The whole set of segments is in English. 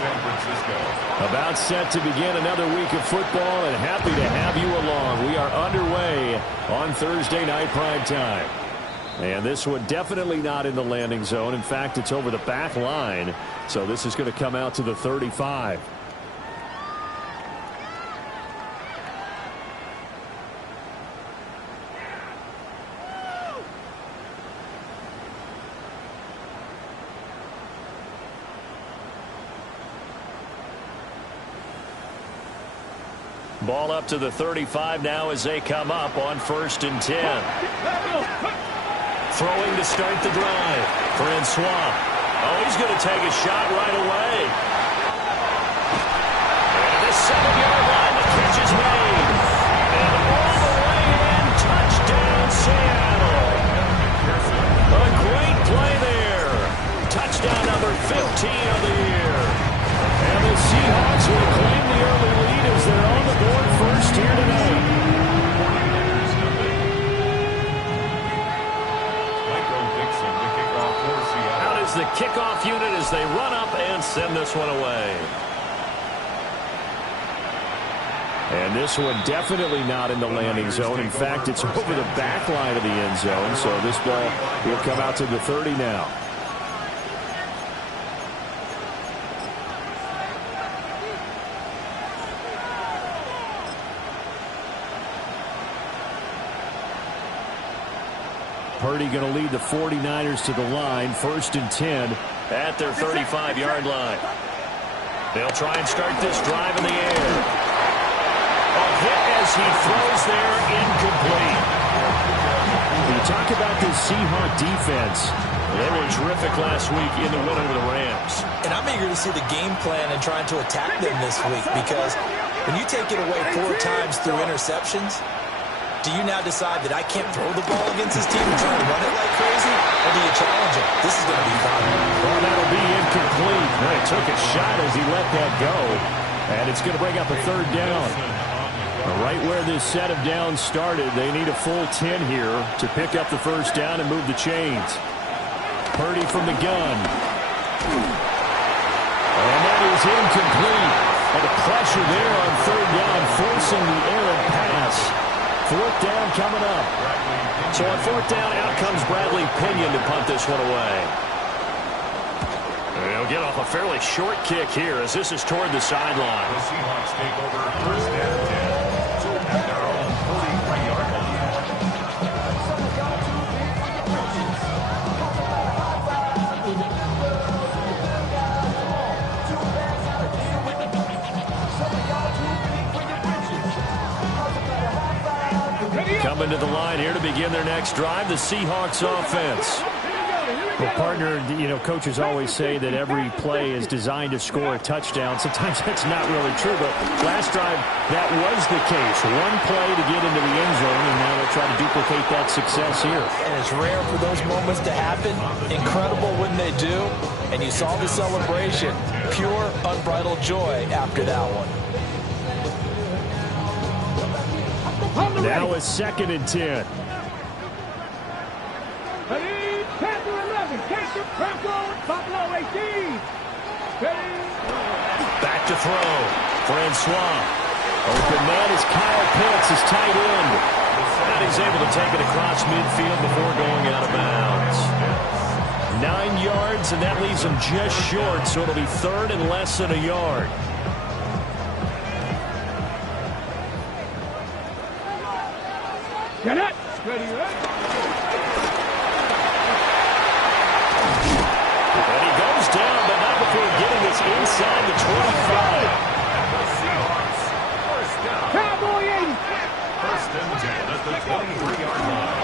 San Francisco. About set to begin another week of football, and happy to have you along. We are underway on Thursday night prime time. And this one definitely not in the landing zone. In fact, it's over the back line. So this is going to come out to the 35. Ball up to the 35 now as they come up on 1st and 10. Throwing to start the drive. Francois. Oh, he's going to take a shot right away. And the 7-yard line, the catch is made. And all the way in, touchdown Seattle. A great play there. Touchdown number 15 of the year. And the Seahawks will claim the early lead as they're on the board first here tonight. The kickoff unit as they run up and send this one away. And this one definitely not in the landing zone. In fact, it's over the back line of the end zone. So this ball will come out to the 30 now. Purdy going to lead the 49ers to the line. 1st and 10 at their 35-yard line. They'll try and start this drive in the air. A hit as he throws there, incomplete. When you talk about this Seahawk defense, they were terrific last week in the win over the Rams. And I'm eager to see the game plan and trying to attack them this week, because when you take it away 4 times through interceptions, do you now decide that I can't throw the ball against this team and try to run it like crazy? Or do you challenge him? This is going to be fun. Well, that'll be incomplete. He took a shot as he let that go. And it's going to bring up a 3rd down. Right where this set of downs started, they need a full 10 here to pick up the 1st down and move the chains. Purdy from the gun. And that is incomplete. And the pressure there on 3rd down, forcing the errant pass. 4th down coming up. So on 4th down, out comes Bradley Pinion to punt this one away. They'll get off a fairly short kick here as this is toward the sideline. The Seahawks take over 1st and 10. At their own 43-yard line. Coming to the line here to begin their next drive, the Seahawks offense. Well, partner, coaches always say that every play is designed to score a touchdown. Sometimes that's not really true, but last drive, that was the case. One play to get into the end zone, and now they'll try to duplicate that success here. And it's rare for those moments to happen. Incredible when they do. And you saw the celebration. Pure, unbridled joy after that one. Now a 2nd and 10. Back to throw. Francois. Open man is Kyle Pitts, his tight end. And he's able to take it across midfield before going out of bounds. 9 yards, and that leaves him just short, so it'll be 3rd and less than a yard. Get it! Ready, And he goes down, but not before getting this inside the 25. The Seahawks, 1st down. Cowboy 80! 1st and 10 at the 23-yard line.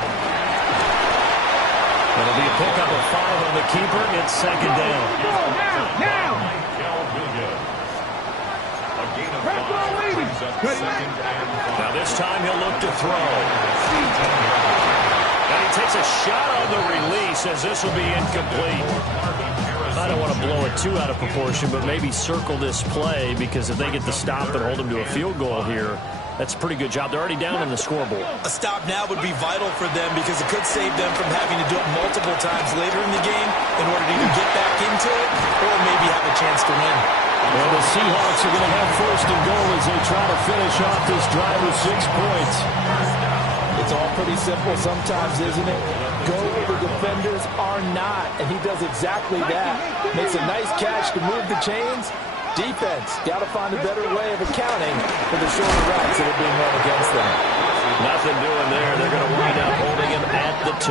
It'll be a pickup of 5 on the keeper. It's 2nd down. Now! Michael Williams. A gain of 5 brings up 2nd and 5. Now this time he'll look to throw. And he takes a shot on the release as this will be incomplete. I don't want to blow it too out of proportion, but maybe circle this play, because if they get the stop and hold him to a field goal here, That's a pretty good job. They're already down on the scoreboard. A stop now would be vital for them because it could save them from having to do it multiple times later in the game in order to either get back into it or maybe have a chance to win. Well, the Seahawks are going to have first and goal as they try to finish off this drive with 6 points. It's all pretty simple sometimes, isn't it? Go where the defenders are not, and he does exactly that. Makes a nice catch to move the chains. Defense, got to find a better way of accounting for the shorter routes that are being run against them. Nothing doing there. They're going to wind up holding him at the 2.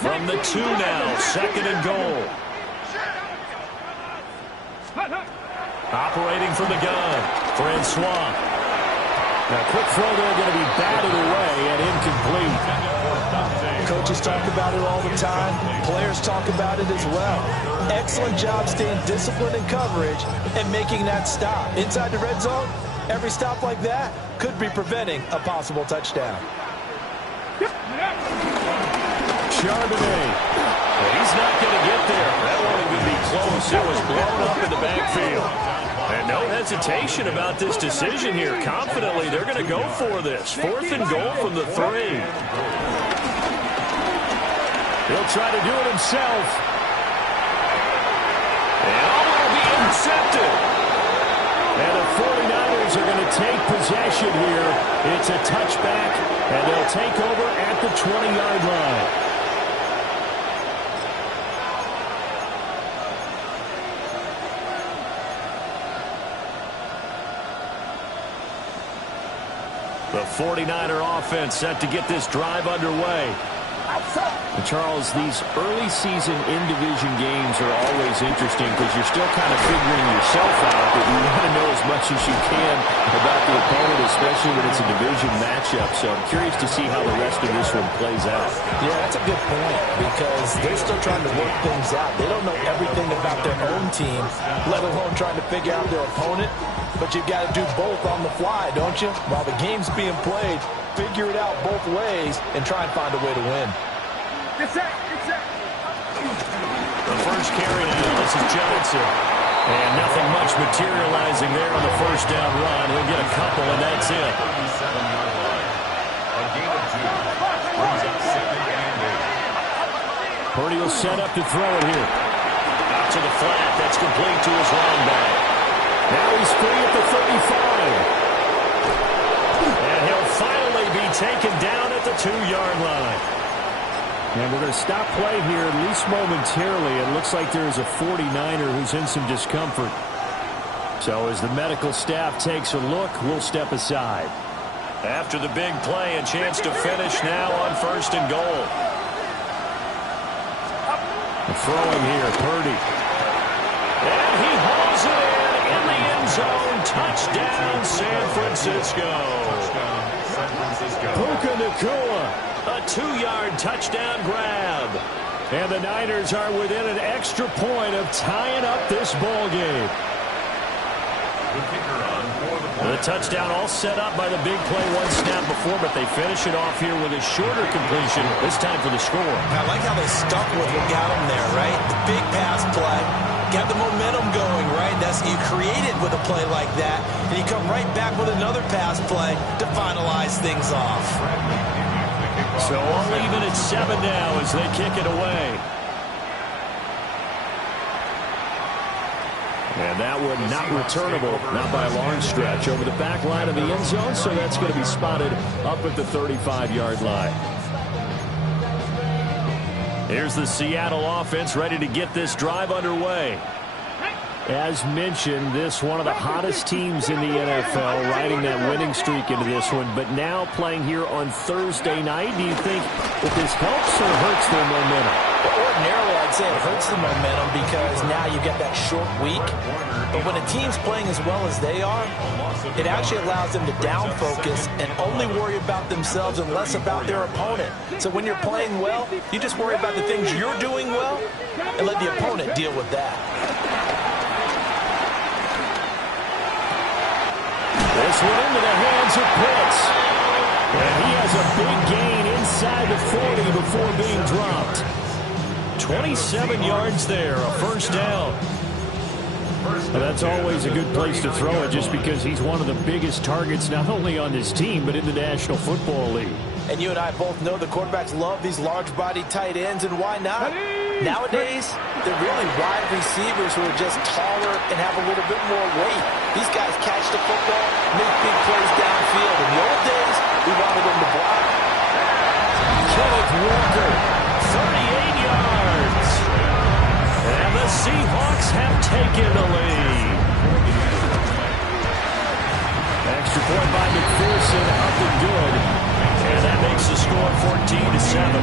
From the 2 now, second and goal. Operating from the gun, Francois. Now, quick throw there, going to be batted away and incomplete. Coaches talk about it all the time. Players talk about it as well. Excellent job staying disciplined in coverage and making that stop. Inside the red zone, every stop like that could be preventing a possible touchdown. Charbonnet. Well, he's not going to get there. That won't even be close. It was blown up in the backfield. And no hesitation about this decision here. Confidently, they're going to go for this. 4th and goal from the 3. He'll try to do it himself. And will be intercepted. And the 49ers are going to take possession here. It's a touchback, and they'll take over at the 20-yard line. The 49er offense set to get this drive underway. And Charles, these early season in-division games are always interesting because you're still kind of figuring yourself out, but you want to know as much as you can about the opponent, especially when it's a division matchup. So I'm curious to see how the rest of this one plays out. Yeah, that's a good point because they're still trying to work things out. They don't know everything about their own team, let alone trying to figure out their opponent. But you've got to do both on the fly, don't you? While the game's being played, figure it out both ways and try and find a way to win. The first carry now, this is Johnson. And nothing much materializing there on the first down run. He'll get a couple, and that's it. 37-yard line. A gain of 2. Brings up 2nd and 8. Purdy will set up to throw it here. Out to the flat. That's complete to his running back. Now he's free at the 35. And he'll finally be taken down at the 2-yard line. And we're going to stop play here, at least momentarily. It looks like there's a 49er who's in some discomfort. So as the medical staff takes a look, we'll step aside. After the big play, a chance to finish now on 1st and goal. The throwing here, Purdy. And he hauls it in the end zone. Touchdown, San Francisco. Puka Nacua. A 2-yard touchdown grab. And the Niners are within an extra point of tying up this ball game. The kicker on for the point. The touchdown all set up by the big play one snap before, but they finish it off here with a shorter completion, this time for the score. I like how they stuck with what got them there, right? The big pass play. Got the momentum going, right? That's you created with a play like that, and you come right back with another pass play to finalize things off. So all even at 7 now as they kick it away. And that one not returnable, not by a long stretch, over the back line of the end zone, so that's going to be spotted up at the 35-yard line. Here's the Seattle offense ready to get this drive underway. As mentioned, this one of the hottest teams in the NFL, riding that winning streak into this one, but now playing here on Thursday night. Do you think that this helps or hurts their momentum? Well, ordinarily, I'd say it hurts the momentum because now you get that short week. But when a team's playing as well as they are, it actually allows them to down focus and only worry about themselves and less about their opponent. So when you're playing well, you just worry about the things you're doing well and let the opponent deal with that. This one into the hands of Pitts. And he has a big gain inside the 40 before being dropped. 27 yards there, a first down. Well, that's always a good place to throw it just because he's one of the biggest targets not only on this team but in the National Football League. And you and I both know the quarterbacks love these large-bodied tight ends, and why not? Nowadays, they're really wide receivers who are just taller and have a little bit more weight. These guys catch the football, make big plays downfield. In the old days, we wanted them to block. Kenneth Walker, 38 yards. And the Seahawks have taken the lead. Extra point by McPherson, up and good. And that makes the score 14-7.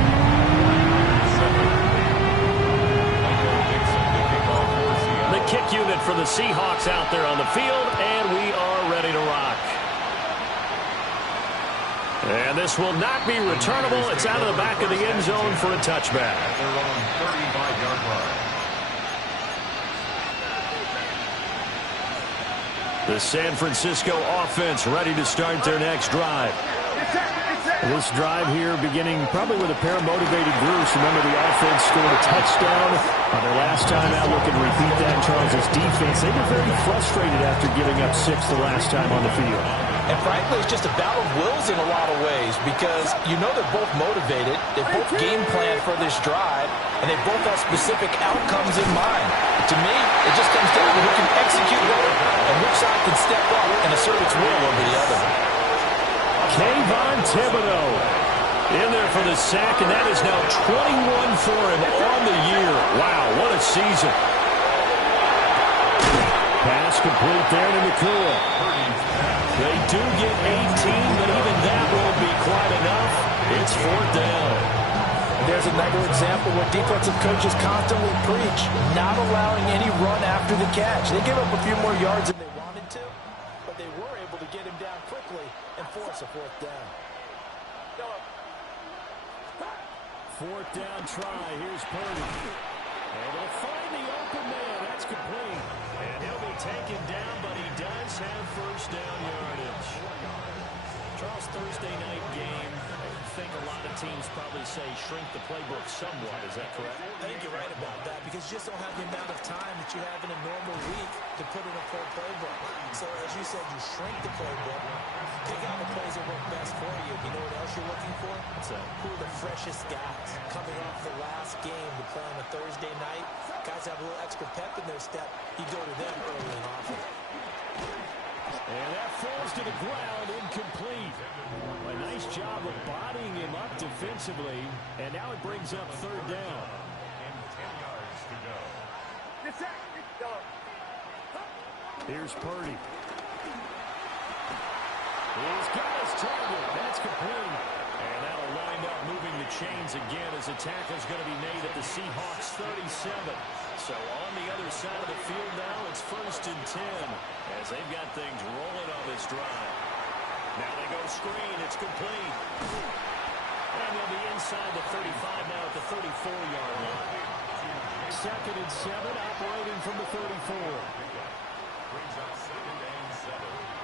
The kick unit for the Seahawks out there on the field, and we are ready to rock. And this will not be returnable. It's out of the back of the end zone for a touchback. They're on 35-yard line. The San Francisco offense ready to start their next drive. This drive here beginning probably with a pair of motivated Bruce. Remember, the offense scored a touchdown on their last time out. Looking to repeat that. Charles' defense, they were very frustrated after giving up 6 the last time on the field. And frankly, it's just a battle of wills in a lot of ways because you know they're both motivated, they both game plan for this drive, and they both have specific outcomes in mind. To me, it just comes down to who can execute better and which side can step up and assert its will over the other. Kayvon Thibodeaux in there for the sack, and that is now 21 for him on the year. Wow, what a season. Pass complete there to McCool. They do get 18, but even that won't be quite enough. It's 4th down. There's another example where defensive coaches constantly preach, not allowing any run after the catch. They give up a few more yards than they wanted to, but they were able to get him down quickly and force a 4th down. 4th down try. Here's Purdy. Able to find the open man. That's complete. And he'll be taken down, but he does have 1st down yardage. Charles, Thursday night game. I think a lot of teams probably say shrink the playbook somewhat. Is that correct? I think you're right about that because you just don't have the amount of time that you have in a normal week to put in a full playbook. So as you said, you shrink the playbook, pick out the plays that work best for you. You know what else you're looking for? Who are the freshest guys coming off the last game to play on a Thursday night? Guys have a little extra pep in their step. You go to them early and often. And that falls to the ground, incomplete. A nice job of bodying him up defensively, and now it brings up 3rd down. And 10 yards to go. Here's Purdy. He's got his target. That's complete. And that'll wind up moving the chains again as a tackle's going to be made at the Seahawks 37. So on the other side of the field now, it's 1st and 10 as they've got things rolling on this drive. Now they go screen. It's complete. And they'll be inside the 35 now at the 34-yard line. 2nd and 7, operating from the 34. Brings up 2nd and 7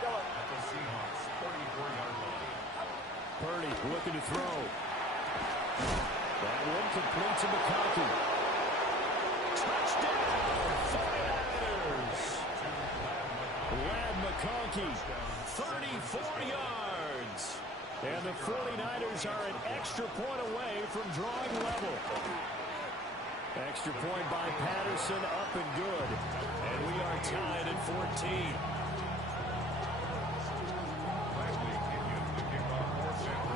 at the Seahawks 34-yard line. Purdy looking to throw. That one complete to McConkey. Touchdown, 49ers. Ladd McConkey, 34 yards. And the 49ers are an extra point away from drawing level. Extra point by Patterson, up and good. And we are tied at 14.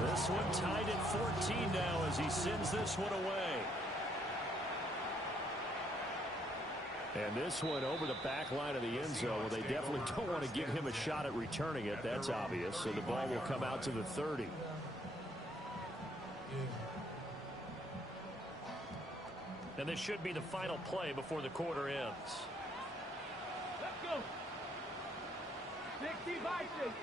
This one tied at 14 now as he sends this one away. And this one over the back line of the end zone. Well, they definitely don't want to give him a shot at returning it. That's obvious. So the ball will come out to the 30. And this should be the final play before the quarter ends. Let's go. 60 Vikings.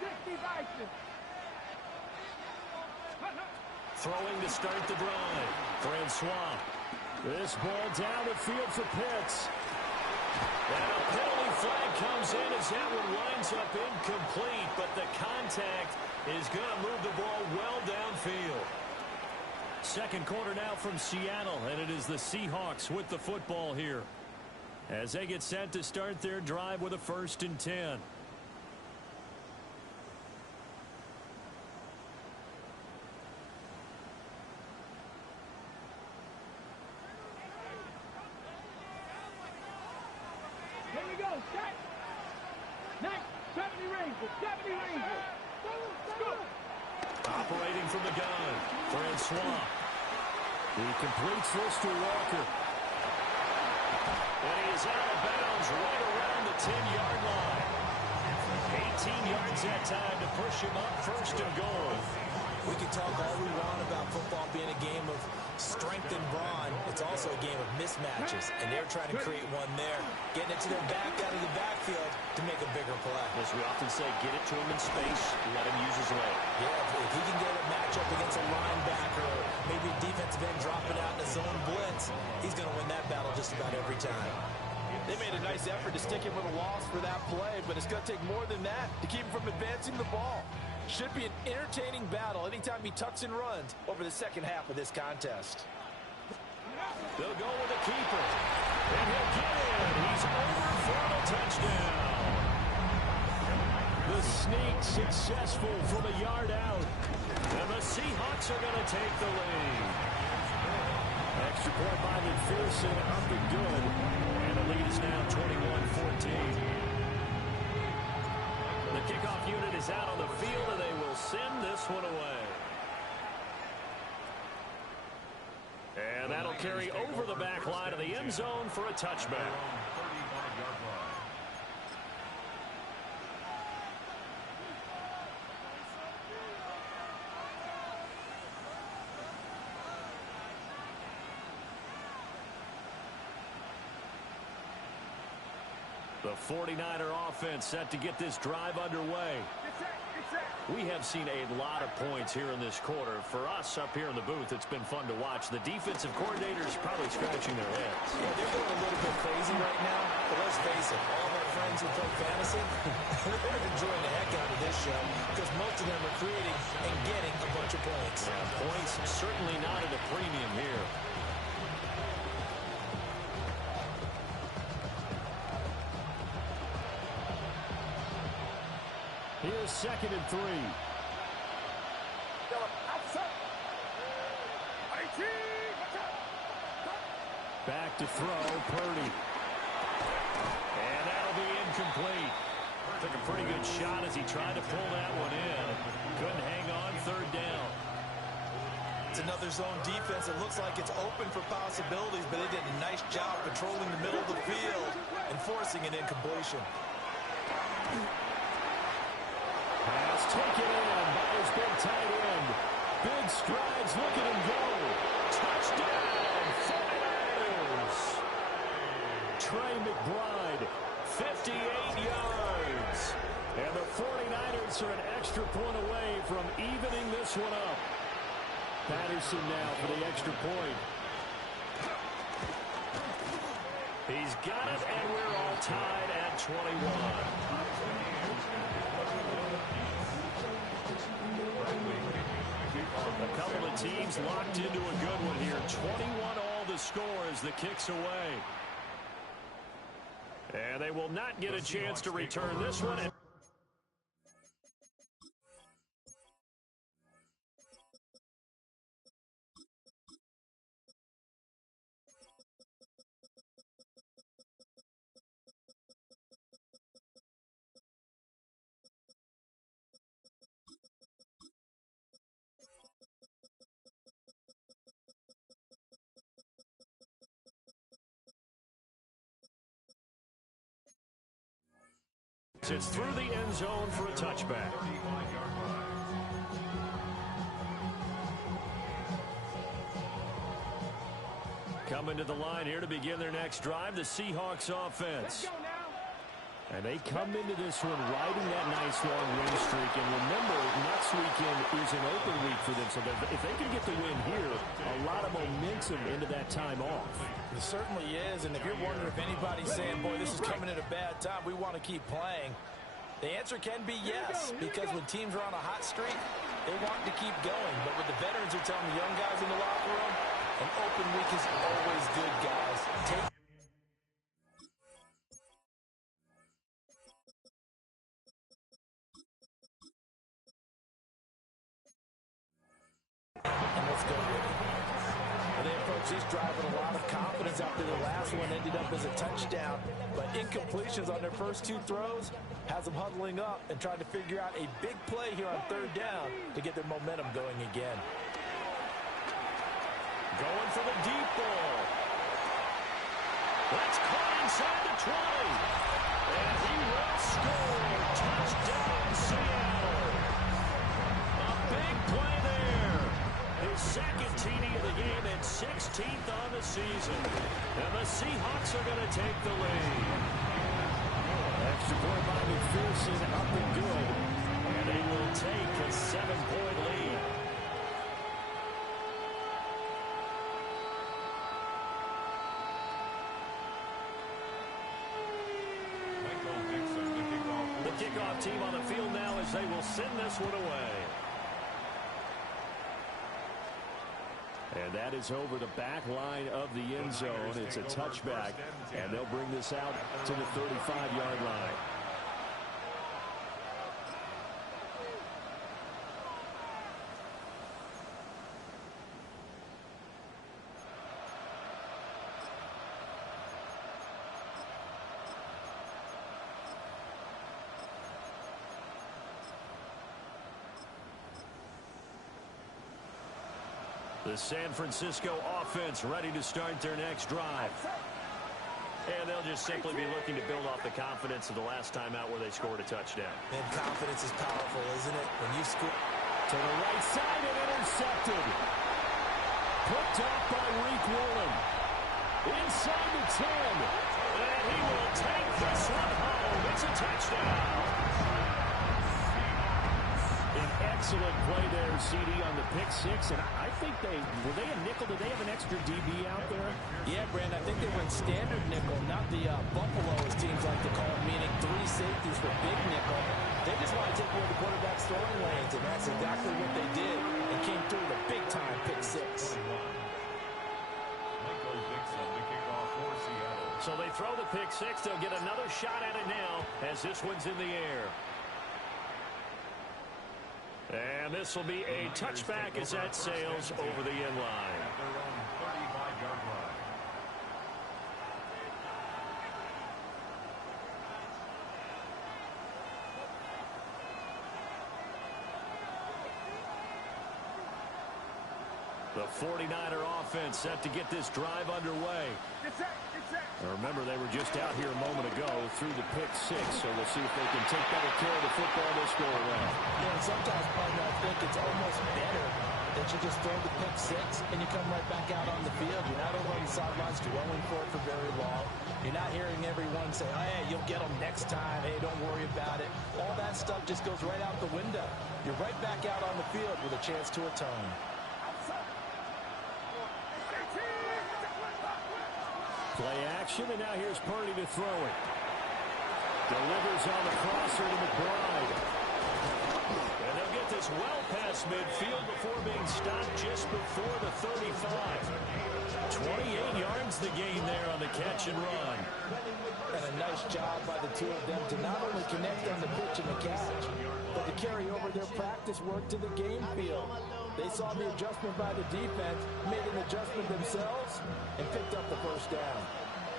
Throwing to start the drive. Francois. This ball down the field for Pitts. And a penalty flag comes in as that one winds up incomplete, but the contact is going to move the ball well downfield. 2nd quarter now from Seattle, and it is the Seahawks with the football here. as they get set to start their drive with a 1st and 10. Here we go. Set. Next. 70 Rangers. 70 Rangers. Go. Operating from the gun, Francois. He completes this to Walker. And he is out of bounds right around the 10-yard line. 18 yards that time to push him up 1st and goal. We can talk all we want about football being a game of strength and brawn. It's also a game of mismatches, and they're trying to create one there, getting it to their back out of the backfield to make a bigger play. As we often say, get it to him in space, let him use his leg. Yeah, if he can get a matchup against a linebacker or maybe a defensive end dropping out in a zone blitz, he's going to win that battle just about every time. They made a nice effort to stick him with a loss for that play, but it's going to take more than that to keep him from advancing the ball. Should be an entertaining battle anytime he tucks and runs over the second half of this contest. They'll go with the keeper. And he'll get in. He's over for the touchdown. The sneak successful from a yard out. And the Seahawks are going to take the lead. Extra point by McPherson up and good. And the lead is now 21-14. The kickoff unit is out on the field, and they will send this one away. And that'll carry over the back line of the end zone for a touchback. The 49er offense set to get this drive underway. We have seen a lot of points here in this quarter. For us up here in the booth, it's been fun to watch. The defensive coordinators probably scratching their heads. Yeah, they're going a little bit crazy right now, but let's face it, all of our friends who play fantasy, they're enjoying the heck out of this show because most of them are creating and getting a bunch of points. Yeah, points certainly not at a premium here. Here's 2nd and 3. Back to throw, Purdy. And that'll be incomplete. Took a pretty good shot as he tried to pull that one in. Couldn't hang on 3rd down. It's another zone defense. It looks like it's open for possibilities, but they did a nice job patrolling the middle of the field and forcing an incompletion. Pass taken in by his big tight end. Big strides, look at him go. Touchdown, 49ers. Trey McBride, 58 yards. And the 49ers are an extra point away from evening this one up. Patterson now for the extra point. He's got it, and we're all tied at 21. A couple of teams locked into a good one here. 21 all the score as the kick's away. And they will not get a chance to return this one. It's through the end zone for a touchback. Coming to the line here to begin their next drive, the Seahawks offense. And they come into this one riding that nice long win streak. And remember, next weekend is an open week for them. So if they can get the win here, a lot of momentum into that time off. It certainly is. And if you're wondering if anybody's saying, boy, this is coming at a bad time, we want to keep playing, the answer can be yes. Because when teams are on a hot streak, they want to keep going. But what the veterans are telling the young guys in the locker room, an open week is always good, guys. approached this drive with a lot of confidence after the last one ended up as a touchdown. But incompletions on their first two throws has them huddling up and trying to figure out a big play here on third down to get their momentum going again. Going for the deep ball. That's caught inside the 20. And he will score. Touchdown, Seattle. A big play there. His second TD of the game and 16th on the season. And the Seahawks are going to take the lead. Extra point by McPherson, up and good. And they will take a 7-point lead. Kickoff team on the field now as they will send this one away. And that is over the back line of the end zone. It's a touchback, and they'll bring this out to the 35-yard line. The San Francisco offense ready to start their next drive. And they'll just simply be looking to build off the confidence of the last time out where they scored a touchdown. And confidence is powerful, isn't it? When you score to the right side and intercepted. Picked off by Reek Woolen. Inside the 10. And he will take this one home. It's a touchdown. An excellent play there, CD, on the pick six. And I think were they a nickel? Did they have an extra DB out there? Yeah, Brandon, I think they went standard nickel, not the Buffalo, as teams like to call it, meaning three safeties for big nickel. They just want to take away the quarterback's throwing lanes, and that's exactly what they did and came through with a big-time pick six. So they throw the pick six. They'll get another shot at it now as this one's in the air. And this will be a touchback as that sails over the end line. At their own 35-yard line. The 49er offense set to get this drive underway. And remember, they were just out here a moment ago through the pick six, so we'll see if they can take better care of the football this go around. Yeah, and sometimes, partner, I think it's almost better that you just throw the pick six and you come right back out on the field. You're not over on the sidelines dwelling for it for very long. You're not hearing everyone say, oh, hey, you'll get them next time. Hey, don't worry about it. All that stuff just goes right out the window. You're right back out on the field with a chance to atone. Play action, and now here's Purdy to throw it. Delivers on the crosser to McBride. And they'll get this well past midfield before being stopped just before the 35. 28 yards the gain there on the catch and run. And a nice job by the two of them to not only connect on the pitch and the catch, but to carry over their practice work to the game field. They saw the adjustment by the defense, made an adjustment themselves, and picked up the first down.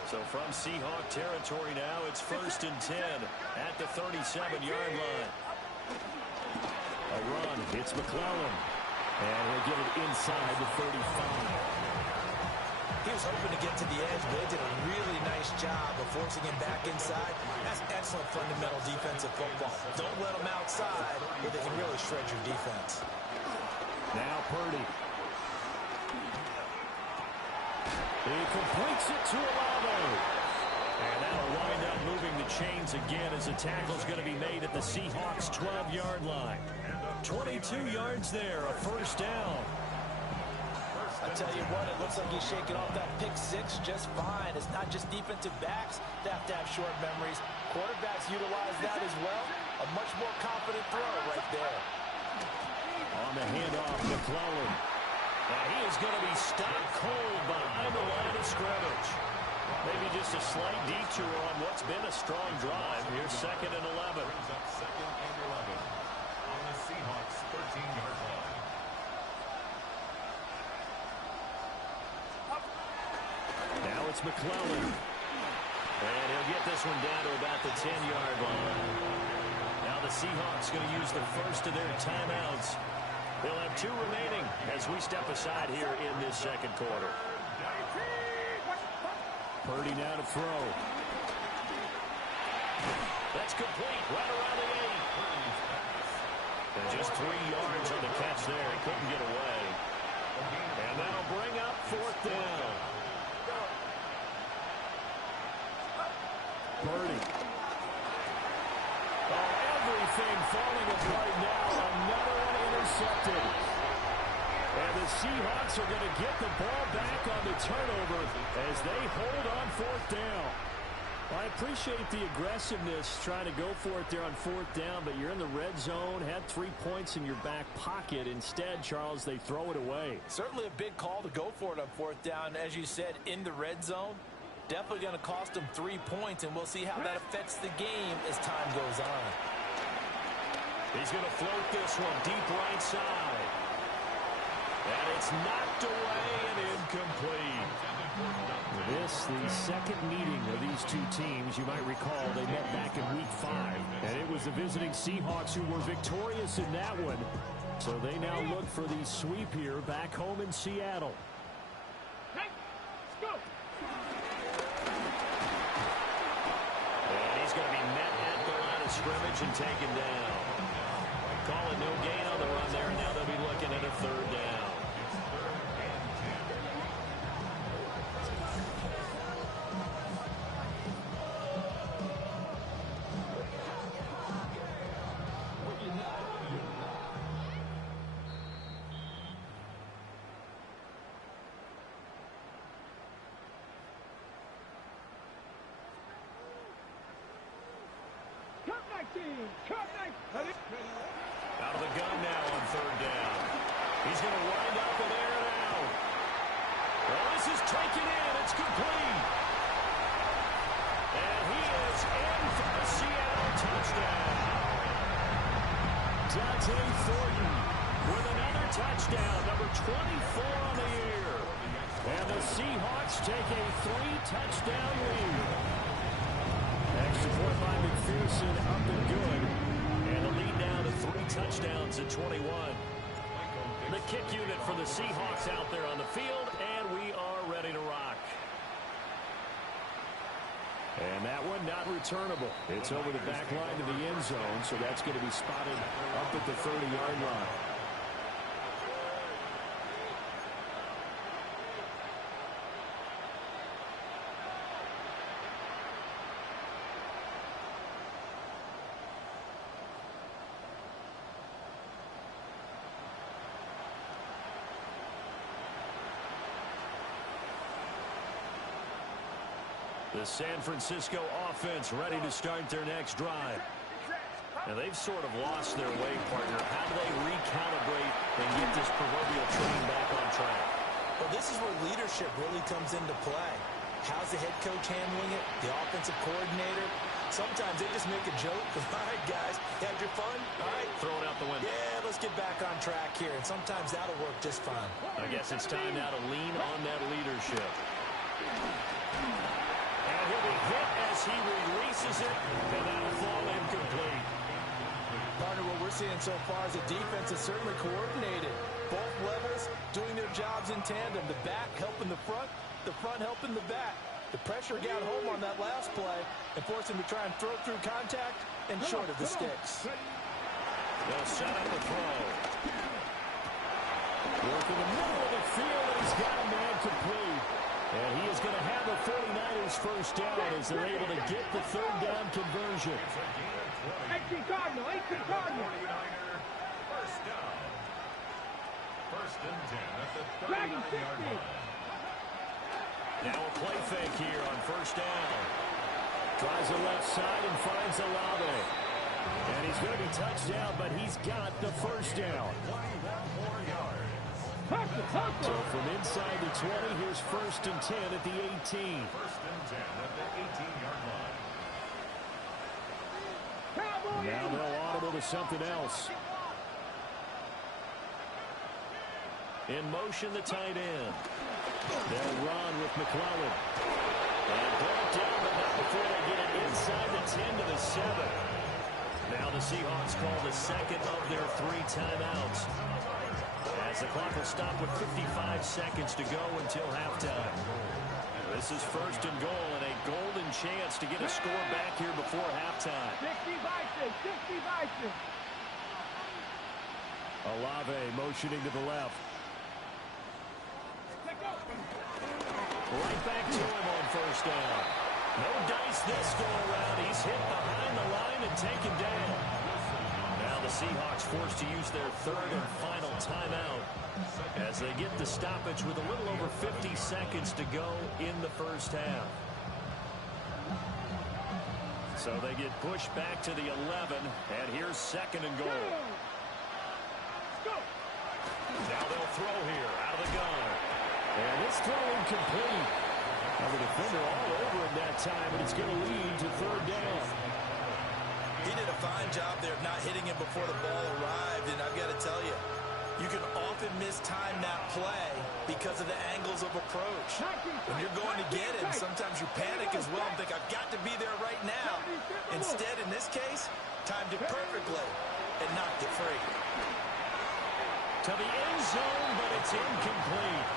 So from Seahawk territory now, it's 1st and 10 at the 37-yard line. A run, it's McClellan, and he'll get it inside the 35. He was hoping to get to the edge, but they did a really nice job of forcing him back inside. That's excellent fundamental defensive football. Don't let them outside, or they can really shred your defense. Now Purdy. He completes it to Olave. And that'll wind up moving the chains again as the tackle's going to be made at the Seahawks' 12-yard line. 22 yards there, a first down. I tell you what, it looks like he's shaking off that pick six just fine. It's not just defensive backs that have to have short memories. Quarterbacks utilize that as well. A much more confident throw right there. On the handoff, McClellan. And he is going to be stopped cold behind the line of scrimmage. Maybe just a slight detour on what's been a strong drive. Here's 2nd and 11. Brings up 2nd and 11 on the Seahawks' 13-yard line. it's McClellan. And he'll get this one down to about the 10-yard line. Now the Seahawks going to use the first of their timeouts. They'll have 2 remaining as we step aside here in this second quarter. Purdy now to throw. That's complete right around the 8. And just 3 yards on the catch there. He couldn't get away. And that'll bring up 4th down. Purdy. Oh, everything falling apart now. Another one intercepted. And the Seahawks are going to get the ball back on the turnover as they hold on 4th down. Well, I appreciate the aggressiveness trying to go for it there on 4th down, but you're in the red zone, had 3 points in your back pocket. Instead, Charles, they throw it away. Certainly a big call to go for it on 4th down. As you said, in the red zone, definitely going to cost them 3 points, and we'll see how that affects the game as time goes on. He's going to float this one deep right side. And it's knocked away and incomplete. This, the second meeting of these 2 teams. You might recall they met back in Week 5. And it was the visiting Seahawks who were victorious in that one. So they now look for the sweep here back home in Seattle. Hey, let's go. And he's going to be met at the line of scrimmage and taken down. Calling no gain on the run there, and now they'll be looking at a 3rd down. Out of the gun now on 3rd down. He's going to wind up and air it out. Well, this is taken in. It's complete. And he is in for the Seattle touchdown. Dante Thornton with another touchdown, number 24 on the year. And the Seahawks take a 3-touchdown lead. Extra point by McPherson, up and good. And the lead now to 3 touchdowns at 21. The kick unit for the Seahawks out there on the field, and we are ready to rock. And that one not returnable. It's over the back line to the end zone, so that's going to be spotted up at the 30-yard line. The San Francisco offense ready to start their next drive. Now, they've sort of lost their way, partner. How do they recalibrate and get this proverbial train back on track? Well, this is where leadership really comes into play. How's the head coach handling it? The offensive coordinator? Sometimes they just make a joke. All right, guys, you had your fun? All right. Throw it out the window. Yeah, let's get back on track here. And sometimes that'll work just fine. I guess it's time now to lean on that leadership. And he'll be hit as he releases it, and that'll fall incomplete. Partner, what we're seeing so far is the defense is certainly coordinated. Both levels doing their jobs in tandem. The back helping the front helping the back. The pressure got home on that last play and forced him to try and throw through contact and short of the sticks. They'll set up a throw. Work in the middle of the field, and he's got a man complete. And he is going to have the 49ers first down as they're able to get the 3rd down conversion. 18 Cardinal, 18 Cardinal. First down. 1st and 10 at the Dragon 39-yard 50. line. Now a play fake here on 1st down. Tries the left side and finds Olave. And he's going to be touched down, but he's got the first down. 21 more yards. So from inside the 20, here's 1st and 10 at the 18. 1st and 10 at the 18-yard line. Now they'll audible to something else. In motion, the tight end. They'll run with McClellan. And brought down, but not before they get it inside the 10 to the 7. Now the Seahawks call the second of their 3 timeouts, as the clock will stop with 55 seconds to go until halftime. This is first and goal and a golden chance to get a score back here before halftime. 60 Vikings, 60 Vikings. Olave motioning to the left. Right back to him on first down. No dice this go-around. He's hit behind the line and taken down. Now the Seahawks forced to use their third and final timeout as they get the stoppage with a little over 50 seconds to go in the first half. So they get pushed back to the 11, and here's second and goal. Now they'll throw here out of the gun. And this throw incomplete. And the defender all over him that time, and it's going to lead to third down. He did a fine job there of not hitting him before the ball arrived, and I've got to tell you, you can often mistime that play because of the angles of approach. When you're going to get him, sometimes you panic as well and think, I've got to be there right now. Instead, in this case, timed it perfectly and knocked it free. To the end zone, but it's incomplete.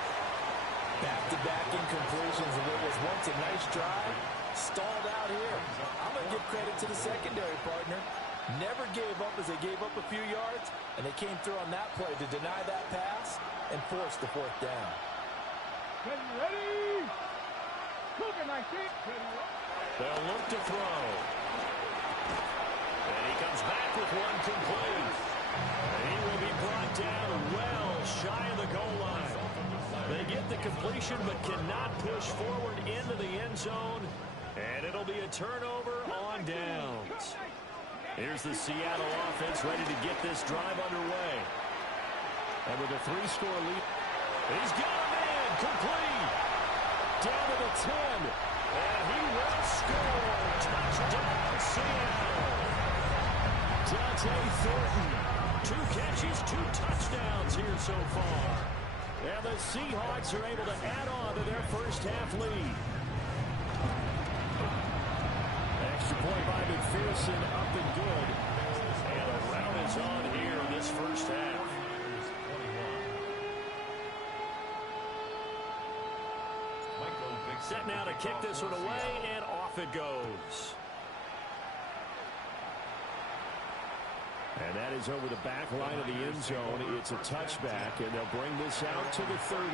Back-to-back incompletions, and what was once a nice drive stalled out here. I'm going to give credit to the secondary partner. Never gave up as they gave up a few yards, and they came through on that play to deny that pass and force the fourth down. Ready? Cougar 19. They'll look to throw. And he comes back with one complete. He will be brought down well shy of the goal line. They get the completion but cannot push forward into the end zone, and it'll be a turnover on downs. Here's the Seattle offense ready to get this drive underway. And with a 3-score lead, he's got a man complete. Down to the 10, and he will score. Touchdown, Seattle. Dante Thornton. 2 catches, 2 touchdowns here so far. And the Seahawks are able to add on to their first half lead. Extra point by McPherson, up and good. And a round is on here in this first half. Set now to kick this one away, and off it goes. And that is over the back line of the end zone. It's a touchback, and they'll bring this out to the 30.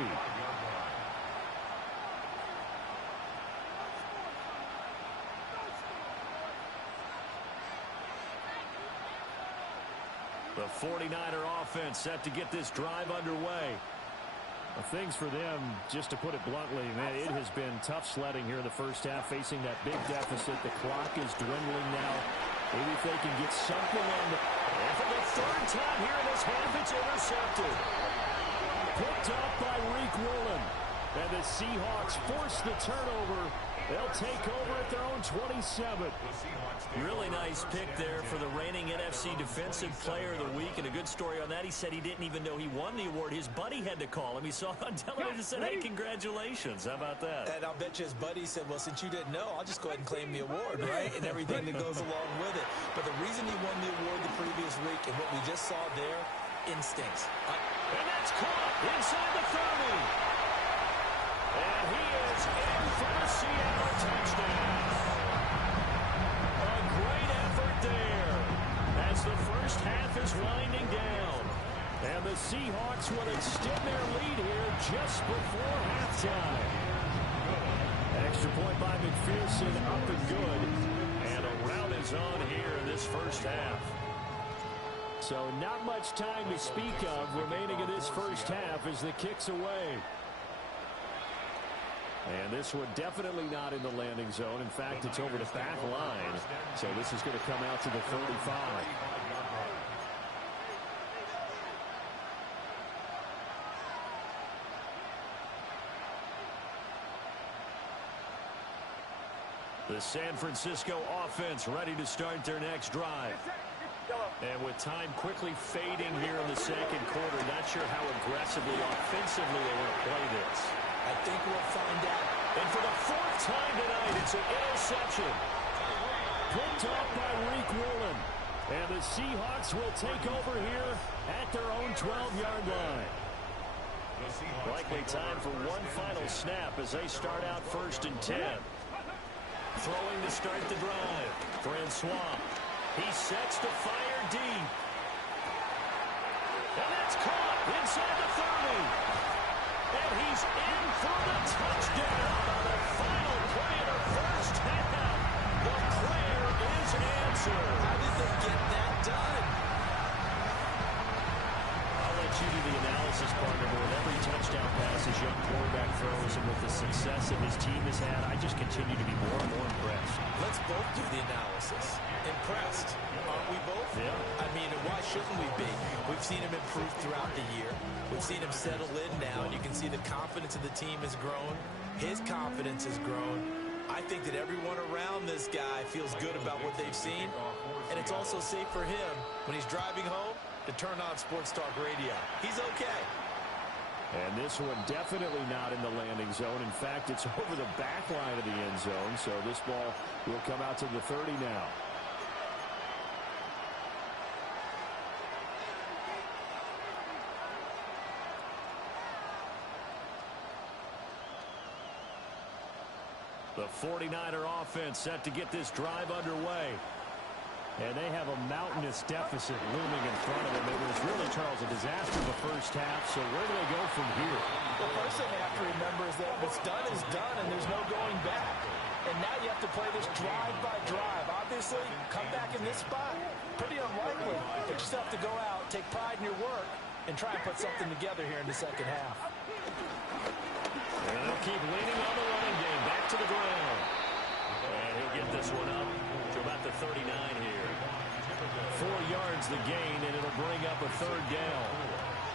The 49er offense set to get this drive underway. Well, things for them, just to put it bluntly, man, it has been tough sledding here in the first half, facing that big deficit. The clock is dwindling now. Maybe if they can get something on the... And for the third time here in this half, it's intercepted. Picked up by Reek Woolen. And the Seahawks force the turnover. They'll take over at their own 27. Really nice pick there for the reigning NFC Defensive Player of the Week. And a good story on that. He said he didn't even know he won the award. His buddy had to call him. He saw it on television and said, hey, congratulations. How about that? And I'll bet you his buddy said, well, since you didn't know, I'll just go ahead and claim the award, right? And everything that goes along with it. But the reason he won the award the previous week and what we just saw there, instincts. And that's caught inside the 30. And he is in for a Seattle touchdown. A great effort there as the first half is winding down. And the Seahawks will extend their lead here just before halftime. Extra point by McPherson, up and good. And a round is on here in this first half. So not much time to speak of remaining in this first half as the kick's away. And this one definitely not in the landing zone. In fact, it's over the back line. So this is going to come out to the 35. The San Francisco offense ready to start their next drive. And with time quickly fading here in the second quarter, not sure how aggressively, offensively they want to play this. I think we'll find out. And for the fourth time tonight, wide. It's an interception. Picked off by Riq Woolen. And the Seahawks will take over here at their own 12-yard line. Likely time for one final snap as they start out 1st and 10. Throwing to start the drive. Francois. He sets to fire deep. And that's caught inside the 30. And he's in for the touchdown on the final play of the first half. The prayer is answered. How did they get that done? I'll let you do the analysis, partner, but with every touchdown pass his young quarterback throws and with the success that his team has had, I just continue to be more and more impressed. Let's both do the analysis. Impressed. Aren't we both? Yeah. I mean, why shouldn't we be? We've seen him improve throughout the year. We've seen him settle in now, and you can see the confidence of the team has grown. His confidence has grown. I think that everyone around this guy feels good about what they've seen, and it's also safe for him when he's driving home to turn on Sports Talk Radio. He's okay. And this one definitely not in the landing zone. In fact, it's over the back line of the end zone, so this ball will come out to the 30 now. The 49er offense set to get this drive underway. And they have a mountainous deficit looming in front of them. It was really, Charles, a disaster in the first half, so where do they go from here? The first thing you have to remember is that what's done is done, and there's no going back. And now you have to play this drive by drive. Obviously, come back in this spot, pretty unlikely. But you still have to go out, take pride in your work, and try and put something together here in the second half. And they'll keep leaning on the running game. Back to the ground. And he'll get this one up to about the 39 here. 4 yards the gain, and it'll bring up a 3rd down.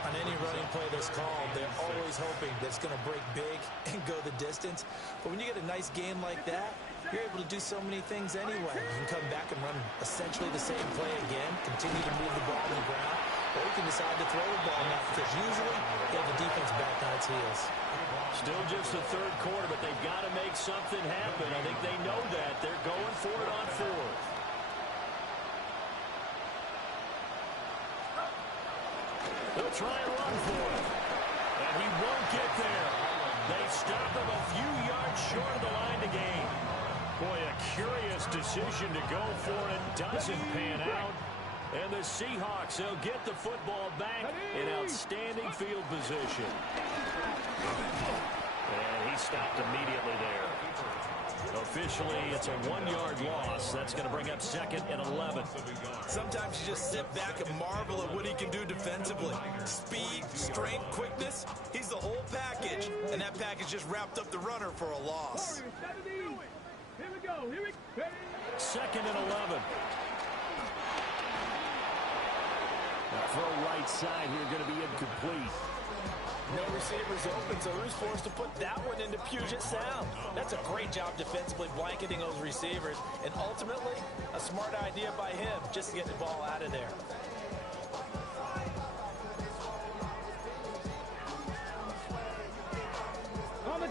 On any running play that's called, they're always hoping that it's going to break big and go the distance. But when you get a nice game like that, you're able to do so many things anyway. You can come back and run essentially the same play again, continue to move the ball on the ground, or you can decide to throw the ball now because usually you have the defense back on its heels. Still just the 3rd quarter, but they've got to make something happen. I think they know that. They're going for it on 4th. They'll try and run for it. And he won't get there. They stop him a few yards short of the line to gain. Boy, a curious decision to go for it. Doesn't pan out. And the Seahawks, they'll get the football back in outstanding field position. And he stopped immediately there. Officially, it's a 1-yard loss. That's going to bring up 2nd and 11. Sometimes you just sit back and marvel at what he can do defensively. Speed, strength, quickness, he's the whole package. And that package just wrapped up the runner for a loss. Here we go. Here we go. 2nd and 11. Now throw right side here, going to be incomplete. No receivers open, so who's forced to put that one into Puget Sound? That's a great job defensively blanketing those receivers, and ultimately, a smart idea by him just to get the ball out of there.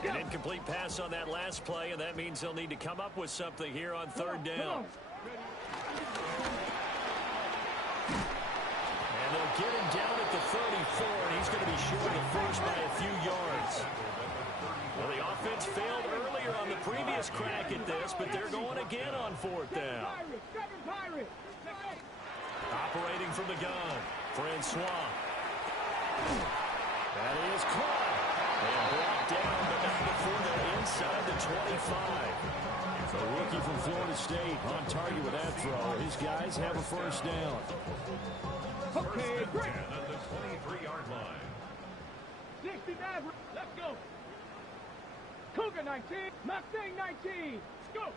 An incomplete pass on that last play, and that means they'll need to come up with something here on 3rd down. And they'll get him down at the 34, and he's going to be short of the first by a few yards. Well, the offense failed earlier on the previous crack at this, but they're going again on 4th down. Operating from the gun, Francois. That is caught. And brought down, but not before they're inside the 25. The rookie from Florida State on target with that throw. His guys have a 1st down. Okay, great. At the 23-yard line. 69, let's go. Cougar 19, Mustang 19, go.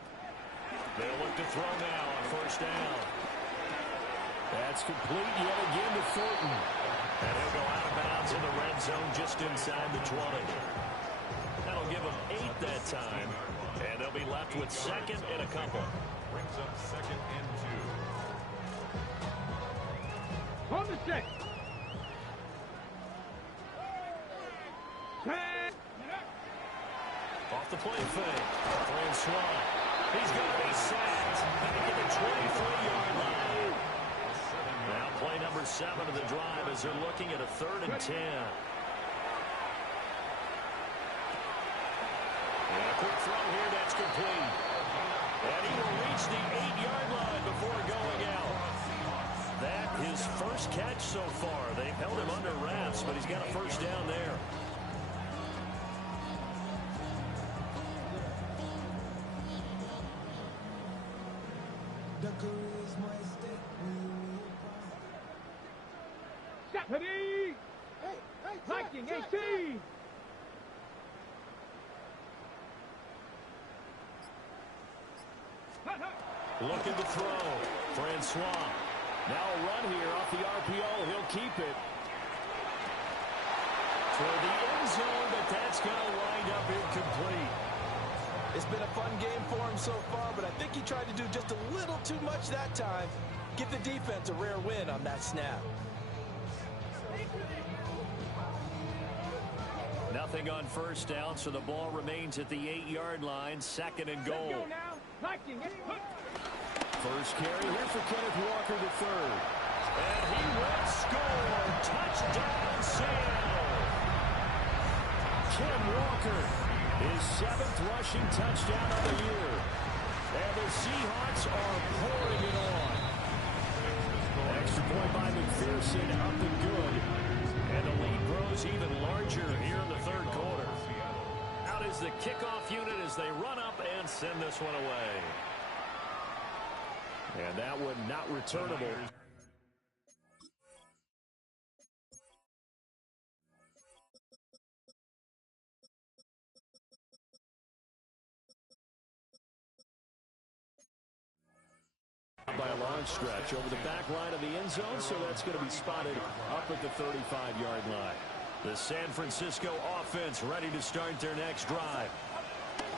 They'll look to throw now on 1st down. That's complete yet again to Thornton. And he'll go out of bounds in the red zone just inside the 20. That'll give them 8 that time. And they'll be left with 2nd and a couple. Brings up 2nd and 2. On the set. 10. Off the play fake. Francois. He's going to be sacked. Back at the 23-yard line. Now play number 7 of the drive as they're looking at a 3rd and 10. And a quick throw here, that's complete. And he will reach the 8-yard line before going out. That his first catch so far. They've held him under wraps, but he's got a first down there. Stephanie! Viking 18! Looking to throw. Francois. Now a run here off the RPO. He'll keep it. For the end zone, but that's going to wind up incomplete. It's been a fun game for him so far, but I think he tried to do just a little too much that time. Give the defense a rare win on that snap. Nothing on first down, so the ball remains at the 8-yard line. 2nd and goal. Let's go now. Viking. First carry here for Kenneth Walker III. And he will score. Touchdown, Seattle. Ken Walker, his 7th rushing touchdown of the year. And the Seahawks are pouring it on. Extra point by McPherson, up and good. And the lead grows even larger here in the 3rd quarter. Out is the kickoff unit as they run up and send this one away. And that one not returnable. By a long stretch over the back line of the end zone, so that's going to be spotted up at the 35-yard line. The San Francisco offense ready to start their next drive.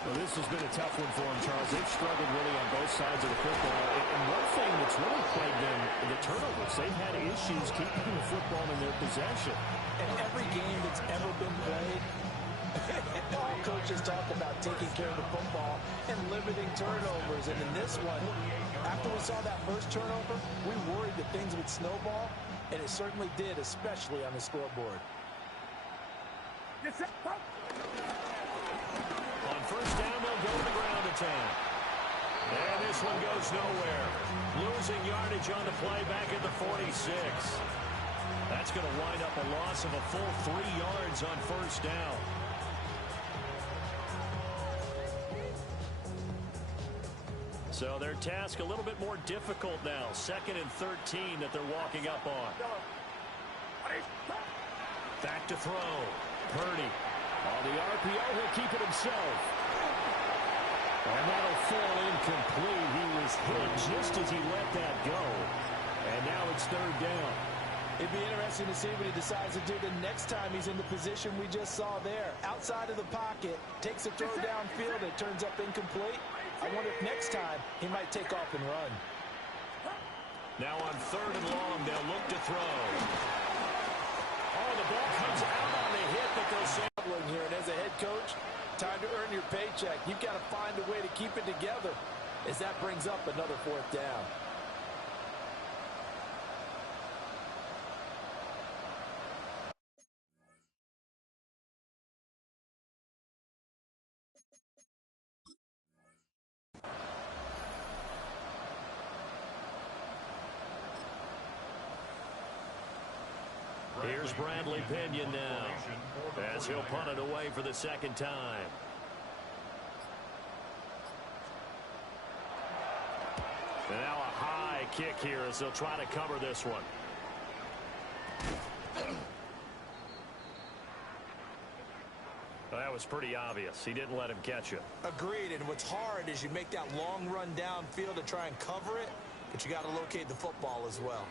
Well, this has been a tough one for them, Charles. They've struggled really on both sides of the football. And one thing that's really plagued them, the turnovers. They've had issues keeping the football in their possession. In every game that's ever been played, all coaches talk about taking care of the football and limiting turnovers. And in this one, after we saw that first turnover, we worried that things would snowball, and it certainly did, especially on the scoreboard. On first down, they'll go to the ground attack. And this one goes nowhere. Losing yardage on the play back at the 46. That's going to wind up a loss of a full 3 yards on first down. So their task a little bit more difficult now. 2nd and 13 that they're walking up on. Back to throw. Purdy. On the RPO, he'll keep it himself. And that'll fall incomplete. He was hit just as he let that go. And now it's 3rd down. It'd be interesting to see what he decides to do the next time he's in the position we just saw there. Outside of the pocket, takes a throw downfield, it turns up incomplete. I wonder if next time he might take off and run. Now on 3rd and long, they'll look to throw. Oh, the ball comes out on the hit, but they'll say here. And as a head coach, time to earn your paycheck. You've got to find a way to keep it together as that brings up another 4th down. Here's Bradley Pinion now as he'll punt it away for the 2nd time. And now a high kick here as they'll try to cover this one. Well, that was pretty obvious. He didn't let him catch it. Agreed, and what's hard is you make that long run downfield to try and cover it, but you got to locate the football as well.